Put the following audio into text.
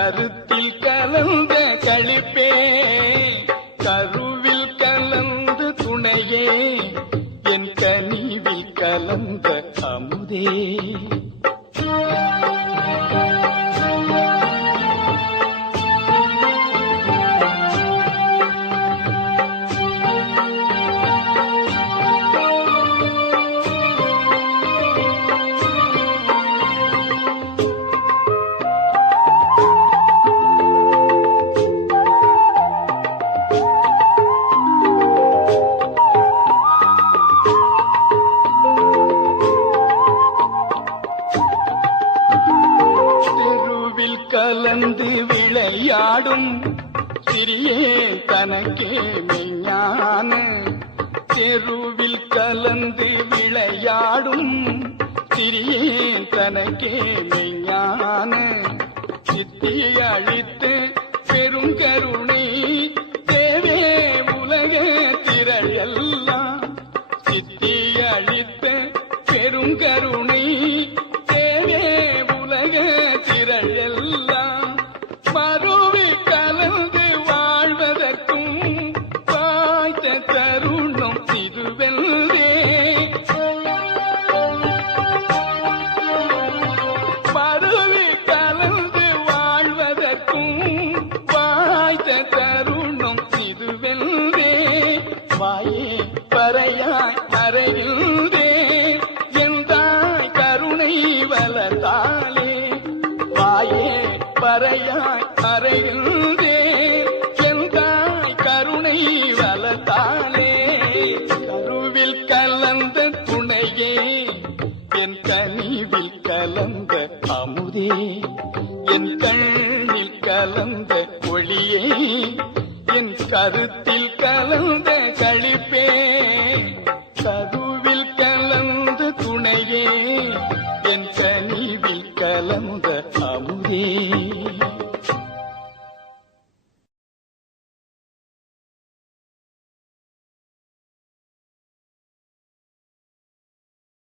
கருத்தில் கலந்த கழிப்பே. கருவில் கலந்து துணையே. என் கனிவில் கலந்த அமுதே. கோவில் கலந்து விளையாடும் சிறியே தனக்கே மெய்ஞான. தெருவில் கலந்து விளையாடும் சிறியே தனக்கே மெய்ஞான. சித்தி அழித்து பெருங்கருணை தேவே உலக திரள் எல்லாம். சித்தி அழித்த பெருங்கருணை என் கண்ணில் கலந்த ஒளியை என் கருத்து